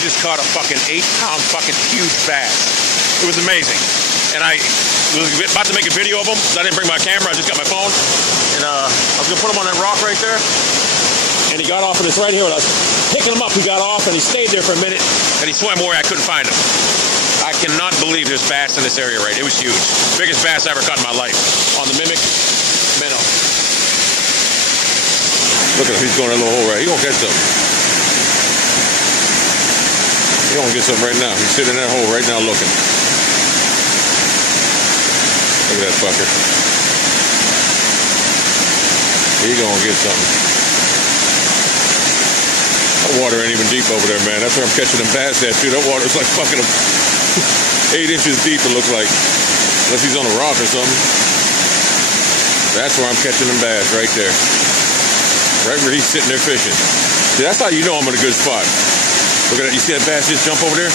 just caught a fucking 8-pound fucking huge bass. It was amazing. And I was about to make a video of him. I didn't bring my camera. I just got my phone. And I was going to put him on that rock right there. And he got off, and it's right here. When I was picking him up, he got off, and he stayed there for a minute. And he swam away. I couldn't find him. I cannot believe there's bass in this area, right? It was huge. Biggest bass I ever caught in my life. On the mimic minnow. Look at him. He's going in a little hole right. He won't catch something. He won't get something right now. He's sitting in that hole right now looking. Look at that fucker. He gonna get something. That water ain't even deep over there, man. That's where I'm catching them bass at, too. That water's like fucking 8 inches deep, it looks like. Unless he's on a rock or something. That's where I'm catching them bass, right there. Right where he's sitting there fishing. See, that's how you know I'm in a good spot. Look at that. You see that bass just jump over there?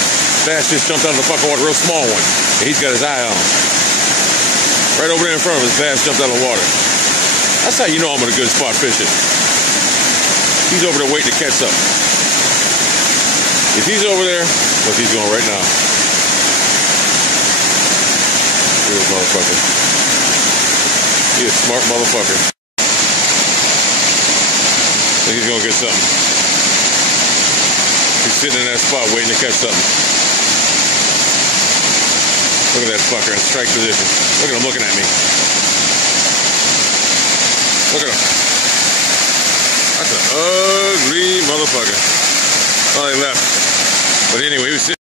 Bass just jumped out of the fucking water, real small one. And he's got his eye on him. Right over there in front of us, bass jumped out of the water. That's how you know I'm in a good spot fishing. He's over there waiting to catch something. If he's over there, look, he's going right now. Here's a motherfucker. He's a smart motherfucker. I think he's gonna get something. He's sitting in that spot waiting to catch something. Look at that fucker in strike position. Look at him looking at me. Look at him. That's an ugly motherfucker. Oh, he left. But anyway, he was sitting.